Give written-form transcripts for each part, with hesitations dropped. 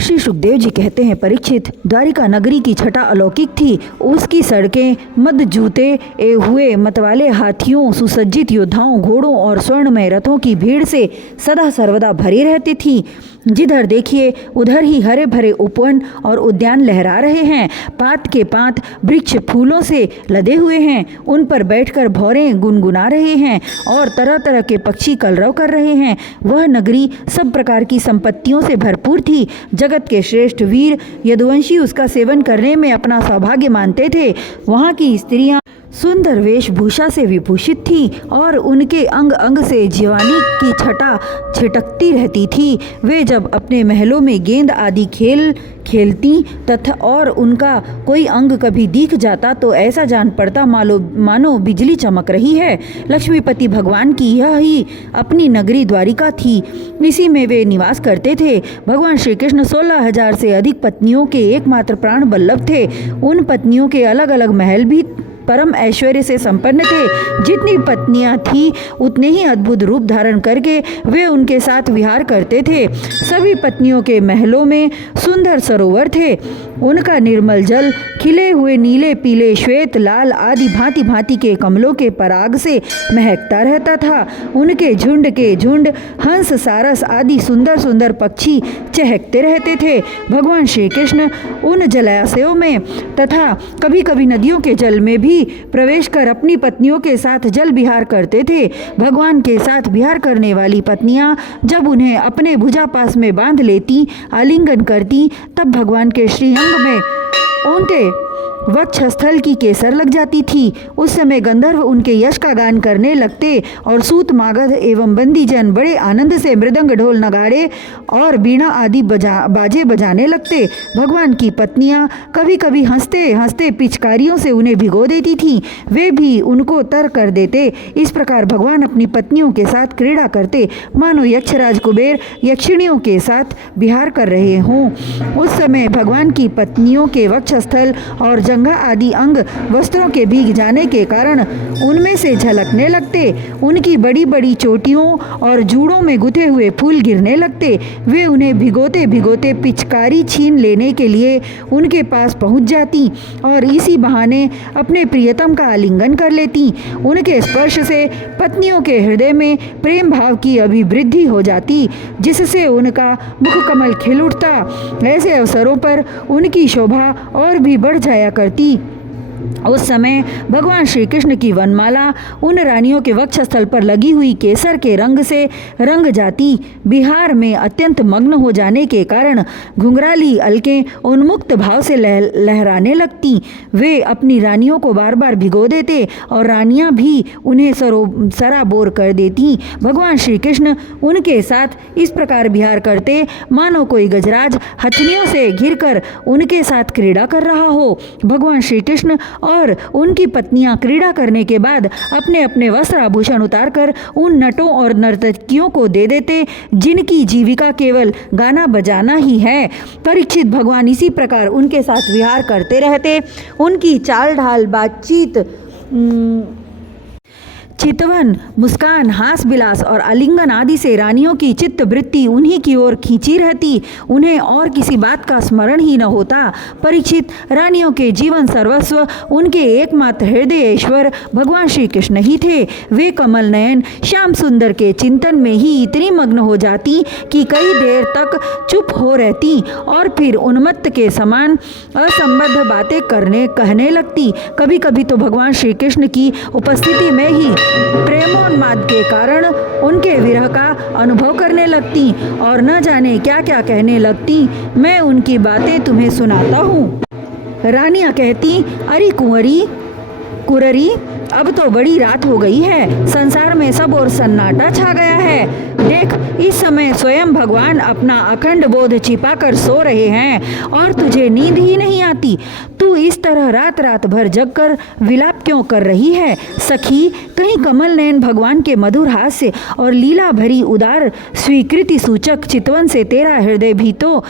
श्री सुखदेव जी कहते हैं, परीक्षित, द्वारिका नगरी की छटा अलौकिक थी। उसकी सड़कें मद जूते हुए मतवाले हाथियों, सुसज्जित योद्धाओं, घोड़ों और स्वर्णमय रथों की भीड़ से सदा सर्वदा भरी रहती थी। जिधर देखिए उधर ही हरे भरे उपवन और उद्यान लहरा रहे हैं। पात के पात वृक्ष फूलों से लदे हुए हैं, उन पर बैठकर भौरें गुनगुना रहे हैं और तरह तरह के पक्षी कलरव कर रहे हैं। वह नगरी सब प्रकार की संपत्तियों से भरपूर थी। जगत के श्रेष्ठ वीर यदुवंशी उसका सेवन करने में अपना सौभाग्य मानते थे। वहाँ की स्त्रियाँ सुंदर वेशभूषा से विभूषित थी और उनके अंग अंग से जीवानी की छटा छिटकती रहती थी। वे जब अपने महलों में गेंद आदि खेलती तथा और उनका कोई अंग कभी दिख जाता तो ऐसा जान पड़ता मानो बिजली चमक रही है। लक्ष्मीपति भगवान की यह ही अपनी नगरी द्वारिका थी। इसी में वे निवास करते थे। भगवान श्री कृष्ण 16,000 से अधिक पत्नियों के एकमात्र प्राण बल्लभ थे। उन पत्नियों के अलग अलग महल भी परम ऐश्वर्य से संपन्न थे। जितनी पत्नियां थी उतने ही अद्भुत रूप धारण करके वे उनके साथ विहार करते थे। सभी पत्नियों के महलों में सुंदर सरोवर थे। उनका निर्मल जल खिले हुए नीले, पीले, श्वेत, लाल आदि भांति भांति के कमलों के पराग से महकता रहता था। उनके झुंड के झुंड हंस, सारस आदि सुंदर सुंदर पक्षी चहकते रहते थे। भगवान श्री कृष्ण उन जलाशयों में तथा कभी कभी नदियों के जल में भी प्रवेश कर अपनी पत्नियों के साथ जल विहार करते थे। भगवान के साथ विहार करने वाली पत्नियां जब उन्हें अपने भुजा पास में बांध लेती, आलिंगन करती, तब भगवान के श्रीअंग में उनके वक्षस्थल की केसर लग जाती थी। उस समय गंधर्व उनके यश का गान करने लगते और सूत, मागध एवं बंदीजन बड़े आनंद से मृदंग, ढोल, नगाड़े और बीणा आदि बाजे बजाने लगते। भगवान की पत्नियां कभी कभी हंसते हंसते पिचकारियों से उन्हें भिगो देती थीं। वे भी उनको तर कर देते। इस प्रकार भगवान अपनी पत्नियों के साथ क्रीड़ा करते, मानो यक्षराज कुबेर यक्षिणियों के साथ विहार कर रहे हों। उस समय भगवान की पत्नियों के वक्षस्थल और जंघा आदि अंग वस्त्रों के भीग जाने के कारण उनमें से झलकने लगते। उनकी बड़ी बड़ी चोटियों और जूड़ों में गुथे हुए फूल गिरने लगते। वे उन्हें भिगोते भिगोते पिचकारी छीन लेने के लिए उनके पास पहुंच जाती और इसी बहाने अपने प्रियतम का आलिंगन कर लेती। उनके स्पर्श से पत्नियों के हृदय में प्रेम भाव की अभिवृद्धि हो जाती, जिससे उनका मुख कमल खिल उठता। ऐसे अवसरों पर उनकी शोभा और भी बढ़ जाया करती। उस समय भगवान श्री कृष्ण की वनमाला उन रानियों के वक्षस्थल पर लगी हुई केसर के रंग से रंग जाती। बिहार में अत्यंत मग्न हो जाने के कारण घुंघराली अलकें उन्मुक्त भाव से लहराने लगती। वे अपनी रानियों को बार बार भिगो देते और रानियां भी उन्हें सराबोर कर देती। भगवान श्री कृष्ण उनके साथ इस प्रकार विहार करते मानो कोई गजराज हथनियों से घिरकर उनके साथ क्रीड़ा कर रहा हो। भगवान श्री कृष्ण और उनकी पत्नियां क्रीड़ा करने के बाद अपने अपने वस्त्र आभूषण उतारकर उन नटों और नर्तकियों को दे देते जिनकी जीविका केवल गाना बजाना ही है। परीक्षित, भगवान इसी प्रकार उनके साथ विहार करते रहते। उनकी चाल ढाल, बातचीत, चितवन, मुस्कान, हास विलास और आलिंगन आदि से रानियों की चित्त वृत्ति उन्हीं की ओर खींची रहती। उन्हें और किसी बात का स्मरण ही न होता। परीक्षित, रानियों के जीवन सर्वस्व उनके एकमात्र हृदय ईश्वर भगवान श्री कृष्ण ही थे। वे कमल नयन श्याम सुंदर के चिंतन में ही इतनी मग्न हो जाती कि कई देर तक चुप हो रहती और फिर उन्मत्त के समान असंबद्ध बातें कहने लगती। कभी कभी तो भगवान श्री कृष्ण की उपस्थिति में ही प्रेमोन्माद के कारण उनके विरह का अनुभव करने लगती और न जाने क्या क्या कहने लगती। मैं उनकी बातें तुम्हें सुनाता हूँ। रानियां कहती, अरे कुंवरी, अब तो बड़ी रात हो गई है। संसार में सब और सन्नाटा छा गया है। देख, इस समय स्वयं भगवान अपना अखंड बोध छिपाकर सो रहे हैं और तुझे नींद ही नहीं आती। तू इस तरह रात रात भर जगकर विलाप क्यों कर रही है? सखी, कहीं कमल नयन भगवान के मधुर हास्य और लीला भरी उदार स्वीकृति सूचक चितवन से तेरा हृदय भी तो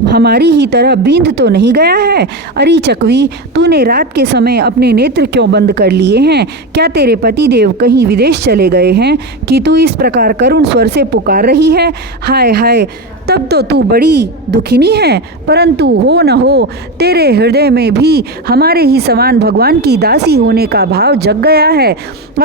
हमारी ही तरह बींध तो नहीं गया है? अरे चकवी, तूने रात के समय अपने नेत्र क्यों बंद कर लिए हैं? क्या तेरे पति देव कहीं विदेश चले गए हैं कि तू इस प्रकार करुण स्वर से पुकार रही है? हाय हाय, तब तो तू बड़ी दुखिनी है, परंतु हो न हो तेरे हृदय में भी हमारे ही समान भगवान की दासी होने का भाव जग गया है।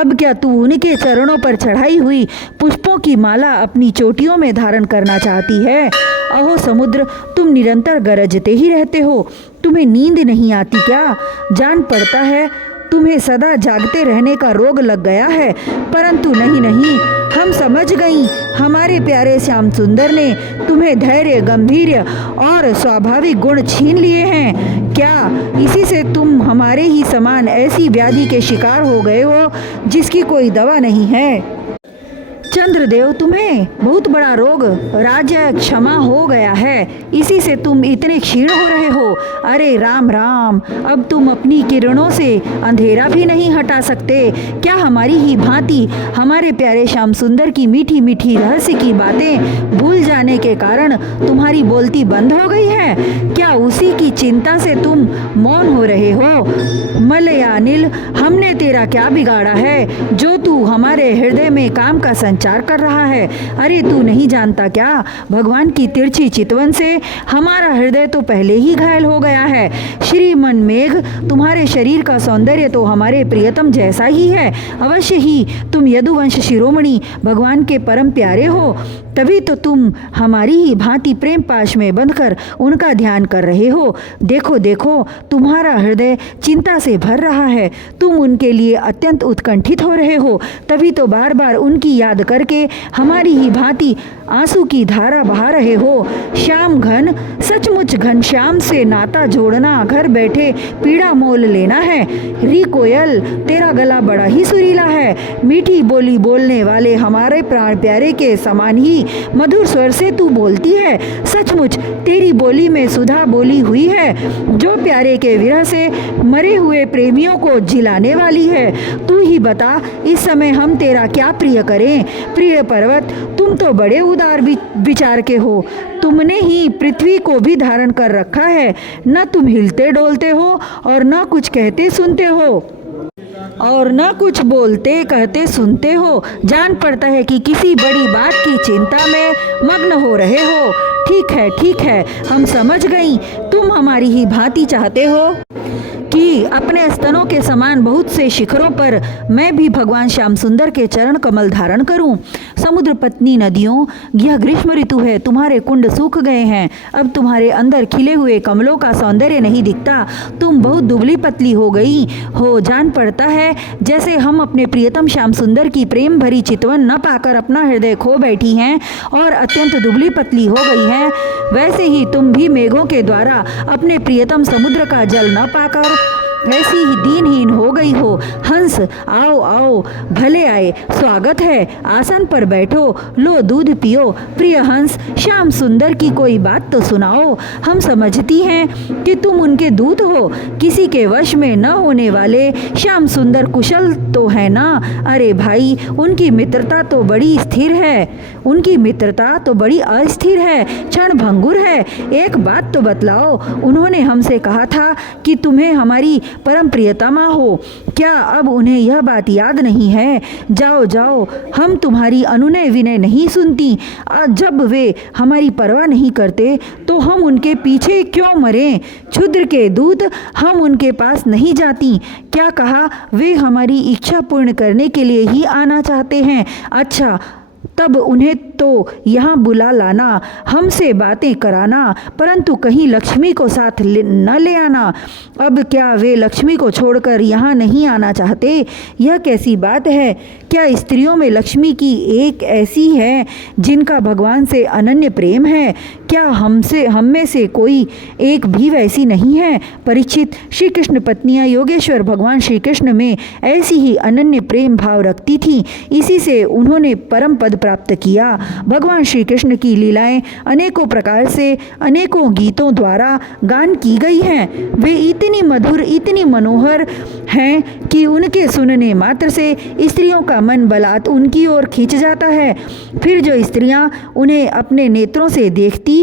अब क्या तू उनके चरणों पर चढ़ाई हुई पुष्पों की माला अपनी चोटियों में धारण करना चाहती है? अहो समुद्र, तुम निरंतर गरजते ही रहते हो, तुम्हें नींद नहीं आती क्या? जान पड़ता है तुम्हें सदा जागते रहने का रोग लग गया है, परंतु नहीं नहीं, हम समझ गई, हमारे प्यारे श्याम सुंदर ने तुम्हें धैर्य, गंभीर्य और स्वाभाविक गुण छीन लिए हैं। क्या इसी से तुम हमारे ही समान ऐसी व्याधि के शिकार हो गए हो जिसकी कोई दवा नहीं है? चंद्रदेव, तुम्हें बहुत बड़ा रोग राज्य क्षमा हो गया है, इसी से तुम इतने क्षीण हो रहे हो। अरे राम राम, अब तुम अपनी किरणों से अंधेरा भी नहीं हटा सकते क्या? हमारी ही भांति हमारे प्यारे श्याम सुंदर की मीठी मीठी रहस्य की बातें भूल जाने के कारण तुम्हारी बोलती बंद हो गई है क्या? उसी की चिंता से तुम मौन हो रहे हो? मलयानिल, हमने तेरा क्या बिगाड़ा है जो तू हमारे हृदय में काम का संचार कर रहा है? अरे तू नहीं जानता क्या, भगवान की तिरछी चितवन से हमारा हृदय तो पहले ही घायल हो गया है। श्रीमन मेघ, तुम्हारे शरीर का सौंदर्य तो हमारे प्रियतम जैसा ही है। अवश्य ही तुम यदुवंश शिरोमणि भगवान के परम प्यारे हो, तभी तो तुम हमारी ही भांति प्रेम पाश में बंधकर उनका ध्यान कर रहे हो। देखो देखो, तुम्हारा हृदय चिंता से भर रहा है, तुम उनके लिए अत्यंत उत्कंठित हो रहे हो, तभी तो बार बार उनकी याद करके हमारी ही भांति आंसू की धारा बहा रहे हो। श्याम घन, सचमुच घनश्याम से नाता जोड़ना घर बैठे पीड़ा मोल लेना है। री कोयल, तेरा गला बड़ा ही सुरीला है, मीठी बोली बोलने वाले हमारे प्राण प्यारे के समान ही मधुर स्वर से तू बोलती है। सचमुच तेरी बोली में सुधा बोली हुई है, जो प्यारे के विरह से मरे हुए प्रेमियों को जिलाने वाली है। तू ही बता, इस समय हम तेरा क्या प्रिय करें? प्रिय पर्वत, तुम तो बड़े उदार विचार के हो, तुमने ही पृथ्वी को भी धारण कर रखा है। न तुम हिलते डोलते हो और न कुछ कहते सुनते हो और न कुछ बोलते कहते सुनते हो। जान पड़ता है कि किसी बड़ी बात की चिंता में मग्न हो रहे हो। ठीक है, हम समझ गई, तुम हमारी ही भांति चाहते हो कि अपने स्तनों के समान बहुत से शिखरों पर मैं भी भगवान श्याम सुंदर के चरण कमल धारण करूं। समुद्र पत्नी नदियों, यह ग्रीष्म ऋतु है, तुम्हारे कुंड सूख गए हैं, अब तुम्हारे अंदर खिले हुए कमलों का सौंदर्य नहीं दिखता, तुम बहुत दुबली पतली हो गई हो। जान पड़ता है जैसे हम अपने प्रियतम श्याम सुंदर की प्रेम भरी चितवन न पाकर अपना हृदय खो बैठी हैं और अत्यंत दुबली पतली हो गई हैं, वैसे ही तुम भी मेघों के द्वारा अपने प्रियतम समुद्र का जल न पाकर ऐसी ही दीनहीन हो गई हो। हंस, आओ आओ, भले आए, स्वागत है, आसन पर बैठो, लो दूध पियो। प्रिय हंस, श्याम सुंदर की कोई बात तो सुनाओ, हम समझती हैं कि तुम उनके दूत हो, किसी के वश में न होने वाले श्याम सुंदर कुशल तो है ना? अरे भाई, उनकी मित्रता तो बड़ी स्थिर है, उनकी मित्रता तो बड़ी अस्थिर है, क्षण भंगुर है। एक बात तो बतलाओ, उन्होंने हमसे कहा था कि तुम्हें हमारी परम प्रियतमा हो, क्या अब उन्हें यह बात याद नहीं है? जाओ जाओ, हम तुम्हारी अनुनय विनय नहीं सुनती। जब वे हमारी परवाह नहीं करते तो हम उनके पीछे क्यों मरें? क्षुद्र के दूत, हम उनके पास नहीं जाती। क्या कहा? वे हमारी इच्छा पूर्ण करने के लिए ही आना चाहते हैं। अच्छा, तब उन्हें तो यहाँ बुला लाना, हमसे बातें कराना, परंतु कहीं लक्ष्मी को साथ न ले आना। अब क्या वे लक्ष्मी को छोड़कर यहाँ नहीं आना चाहते? यह कैसी बात है? क्या स्त्रियों में लक्ष्मी की एक ऐसी है जिनका भगवान से अनन्य प्रेम है? क्या हम में से कोई एक भी वैसी नहीं है? परीक्षित, श्री कृष्ण पत्नियाँ योगेश्वर भगवान श्री कृष्ण में ऐसी ही अनन्य प्रेम भाव रखती थीं, इसी से उन्होंने परम पद प्राप्त किया। भगवान श्री कृष्ण की लीलाएं अनेकों प्रकार से अनेकों गीतों द्वारा गान की गई हैं। वे इतनी मधुर, इतनी मनोहर हैं कि उनके सुनने मात्र से स्त्रियों का मन बलात् उनकी ओर खींच जाता है। फिर जो स्त्रियां उन्हें अपने नेत्रों से देखती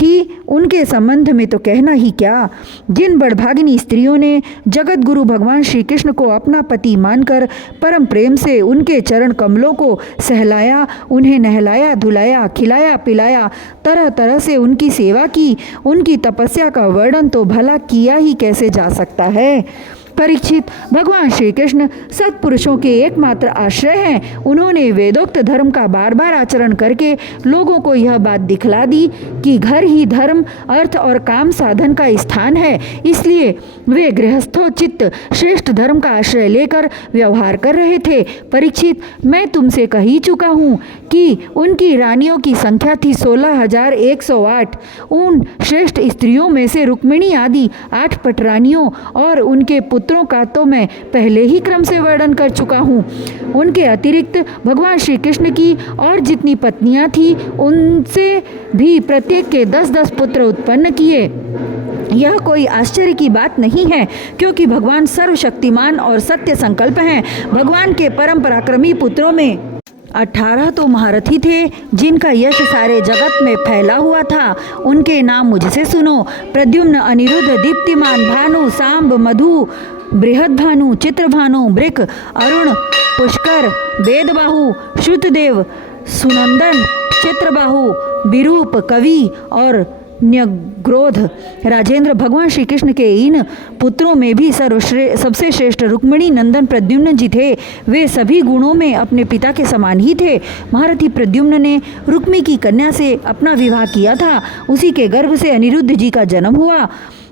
थी उनके संबंध में तो कहना ही क्या। जिन बड़भागिनी स्त्रियों ने जगत गुरु भगवान श्री कृष्ण को अपना पति मानकर परम प्रेम से उनके चरण कमलों को सहलाया, उन्हें नहलाया धुलाया, खिलाया पिलाया, तरह तरह से उनकी सेवा की, उनकी तपस्या का वर्णन तो भला किया ही कैसे जा सकता है। परीक्षित, भगवान श्री कृष्ण सत्पुरुषों के एकमात्र आश्रय हैं। उन्होंने वेदोक्त धर्म का बार बार आचरण करके लोगों को यह बात दिखला दी कि घर ही धर्म, अर्थ और काम साधन का स्थान है। इसलिए वे गृहस्थोचित श्रेष्ठ धर्म का आश्रय लेकर व्यवहार कर रहे थे। परीक्षित, मैं तुमसे कह ही चुका हूँ कि उनकी रानियों की संख्या थी 16,108। उन श्रेष्ठ स्त्रियों में से रुक्मिणी आदि 8 पटरानियों और उनके पुत्रों का तो मैं पहले ही क्रम से वर्णन कर चुका हूँ। उनके अतिरिक्त भगवान श्री कृष्ण की और जितनी पत्नियां थी उनसे भी प्रत्येक के 10-10 पुत्र उत्पन्न किए। यह कोई आश्चर्य की बात नहीं है, क्योंकि भगवान सर्वशक्तिमान और सत्य संकल्प हैं। भगवान के परम पराक्रमी पुत्रों में 18 तो महारथी थे, जिनका यश सारे जगत में फैला हुआ था। उनके नाम मुझसे सुनो। प्रद्युम्न, अनिरुद्ध, दीप्तिमान, भानु, सांब, मधु, बृहद्भानु, चित्रभानु, बृक, अरुण, पुष्कर, वेदबाहु, श्रुतदेव, सुनंदन, चित्रबाहु, विरूप, कवि और न्यग्रोध। राजेंद्र, भगवान श्री कृष्ण के इन पुत्रों में भी सबसे श्रेष्ठ रुक्मिणी नंदन प्रद्युम्न जी थे। वे सभी गुणों में अपने पिता के समान ही थे। महारथी प्रद्युम्न ने रुक्मी की कन्या से अपना विवाह किया था। उसी के गर्भ से अनिरुद्ध जी का जन्म हुआ।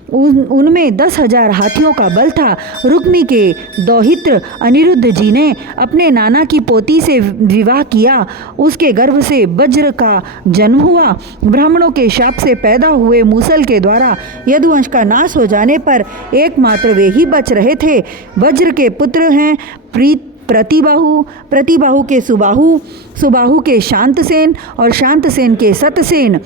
उनमें 10,000 हाथियों का बल था। रुक्मी के दौहित्र अनिरुद्ध जी ने अपने नाना की पोती से विवाह किया। उसके गर्भ से वज्र का जन्म हुआ। ब्राह्मणों के शाप से पैदा हुए मूसल के द्वारा यदुवंश का नाश हो जाने पर एकमात्र वे ही बच रहे थे। वज्र के पुत्र हैं प्रतिबाहु, प्रतिबाहु के सुबाहु, सुबाहु के शांतसेन और शांतसेन के सतसेन।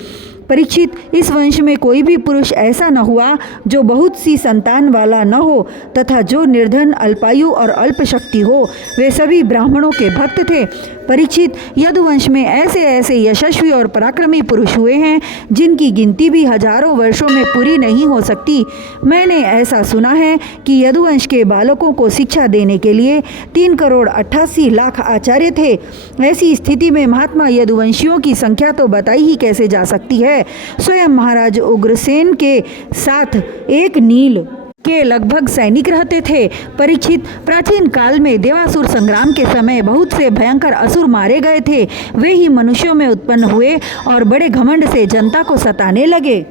परीक्षित, इस वंश में कोई भी पुरुष ऐसा न हुआ जो बहुत सी संतान वाला न हो तथा जो निर्धन, अल्पायु और अल्प शक्ति हो। वे सभी ब्राह्मणों के भक्त थे। परीक्षित, यदुवंश में ऐसे ऐसे यशस्वी और पराक्रमी पुरुष हुए हैं जिनकी गिनती भी हजारों वर्षों में पूरी नहीं हो सकती। मैंने ऐसा सुना है कि यदुवंश के बालकों को शिक्षा देने के लिए 3,88,00,000 आचार्य थे। ऐसी स्थिति में महात्मा यदुवंशियों की संख्या तो बताई ही कैसे जा सकती है। स्वयं महाराज उग्रसेन के साथ एक नील के लगभग सैनिक रहते थे। परीक्षित, प्राचीन काल में देवासुर संग्राम के समय बहुत से भयंकर असुर मारे गए थे। वे ही मनुष्यों में उत्पन्न हुए और बड़े घमंड से जनता को सताने लगे।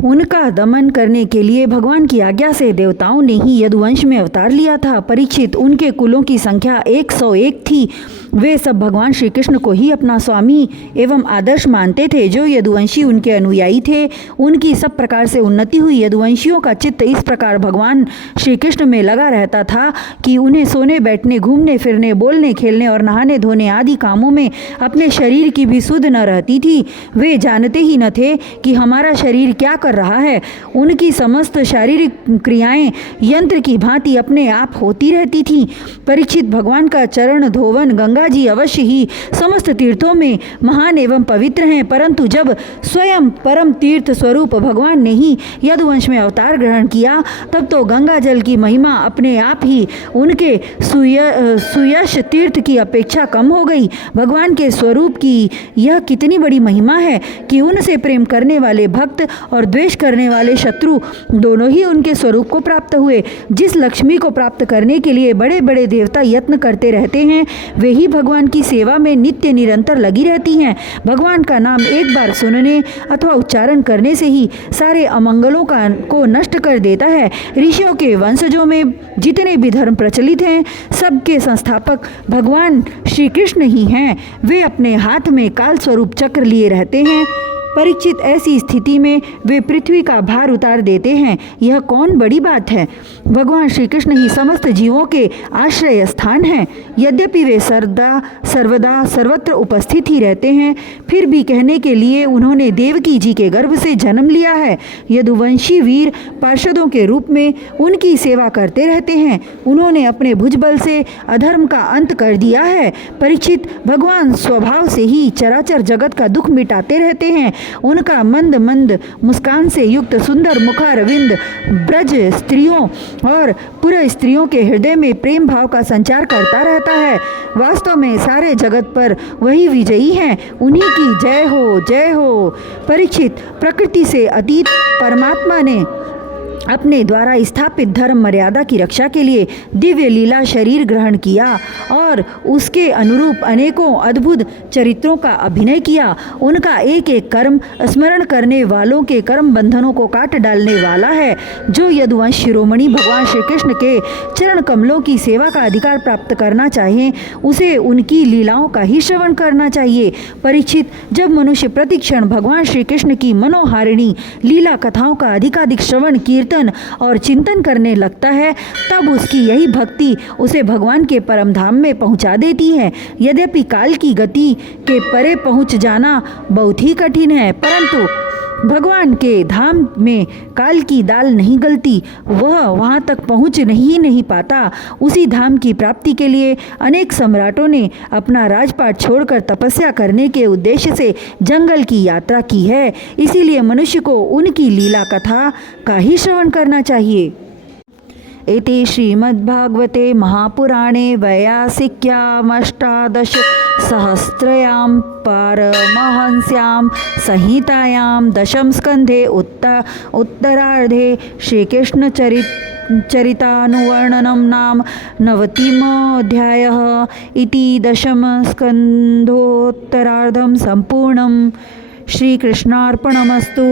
उनका दमन करने के लिए भगवान की आज्ञा से देवताओं ने ही यदुवंश में अवतार लिया था। परीक्षित, उनके कुलों की संख्या 101 थी। वे सब भगवान श्री कृष्ण को ही अपना स्वामी एवं आदर्श मानते थे। जो यदुवंशी उनके अनुयायी थे, उनकी सब प्रकार से उन्नति हुई। यदुवंशियों का चित्त इस प्रकार भगवान श्री कृष्ण में लगा रहता था कि उन्हें सोने बैठने, घूमने फिरने, बोलने खेलने और नहाने धोने आदि कामों में अपने शरीर की भी सुध न रहती थी। वे जानते ही न थे कि हमारा शरीर क्या कर रहा है। उनकी समस्त शारीरिक क्रियाएं यंत्र की भांति अपने आप होती रहती थीं। परीक्षित, भगवान का चरण धोवन गंगा जी अवश्य ही समस्त तीर्थों में महान एवं पवित्र हैं, परंतु जब स्वयं परम तीर्थ स्वरूप भगवान ने ही यदुवंश में अवतार ग्रहण किया, तब तो गंगा जल की महिमा अपने आप ही उनके सुयश तीर्थ की अपेक्षा कम हो गई। भगवान के स्वरूप की यह कितनी बड़ी महिमा है कि उनसे प्रेम करने वाले भक्त और द्वेष करने वाले शत्रु दोनों ही उनके स्वरूप को प्राप्त हुए। जिस लक्ष्मी को प्राप्त करने के लिए बड़े बड़े देवता यत्न करते रहते हैं, वे ही भगवान की सेवा में नित्य निरंतर लगी रहती हैं। भगवान का नाम एक बार सुनने अथवा उच्चारण करने से ही सारे अमंगलों को नष्ट कर देता है। ऋषियों के वंशजों में जितने भी धर्म प्रचलित हैं, सबके संस्थापक भगवान श्री कृष्ण ही हैं। वे अपने हाथ में काल स्वरूप चक्र लिए रहते हैं। परीक्षित, ऐसी स्थिति में वे पृथ्वी का भार उतार देते हैं। यह कौन बड़ी बात है। भगवान श्री कृष्ण ही समस्त जीवों के आश्रय स्थान हैं। यद्यपि वे सर्वदा सर्वत्र उपस्थित ही रहते हैं, फिर भी कहने के लिए उन्होंने देवकी जी के गर्भ से जन्म लिया है। यदुवंशी वीर पार्षदों के रूप में उनकी सेवा करते रहते हैं। उन्होंने अपने भुजबल से अधर्म का अंत कर दिया है। परीक्षित, भगवान स्वभाव से ही चराचर जगत का दुख मिटाते रहते हैं। उनका मंद मंद मुस्कान से युक्त सुंदर मुखारविंद ब्रज स्त्रियों और पुर स्त्रियों के हृदय में प्रेम भाव का संचार करता रहता है। वास्तव में सारे जगत पर वही विजयी हैं। उन्हीं की जय हो, जय हो। परीक्षित, प्रकृति से अतीत परमात्मा ने अपने द्वारा स्थापित धर्म मर्यादा की रक्षा के लिए दिव्य लीला शरीर ग्रहण किया और उसके अनुरूप अनेकों अद्भुत चरित्रों का अभिनय किया। उनका एक एक कर्म स्मरण करने वालों के कर्म बंधनों को काट डालने वाला है। जो यदुवंश शिरोमणि भगवान श्री कृष्ण के चरण कमलों की सेवा का अधिकार प्राप्त करना चाहे, उसे उनकी लीलाओं का ही श्रवण करना चाहिए। परीक्षित, जब मनुष्य प्रतिक्षण भगवान श्री कृष्ण की मनोहारिणी लीला कथाओं का अधिकाधिक श्रवण, कीर्तन और चिंतन करने लगता है, तब उसकी यही भक्ति उसे भगवान के परम धाम में पहुंचा देती है। यद्यपि काल की गति के परे पहुंच जाना बहुत ही कठिन है, परंतु भगवान के धाम में काल की दाल नहीं गलती। वह वहां तक पहुंच नहीं पाता। उसी धाम की प्राप्ति के लिए अनेक सम्राटों ने अपना राजपाट छोड़कर तपस्या करने के उद्देश्य से जंगल की यात्रा की है। इसीलिए मनुष्य को उनकी लीला कथा का ही श्रवण करना चाहिए। इति श्रीमद्भागवते महापुराणे वैयासिक्यामष्टादश सहस्रयां पारमहंस्यां संहितायां दशम स्कन्धे उत्तरार्धे श्रीकृष्णचरितानुवर्णनं नाम 90मोऽध्यायः इति दशमस्कन्धोत्तरार्धं सम्पूर्णम्। श्रीकृष्णार्पणमस्तु।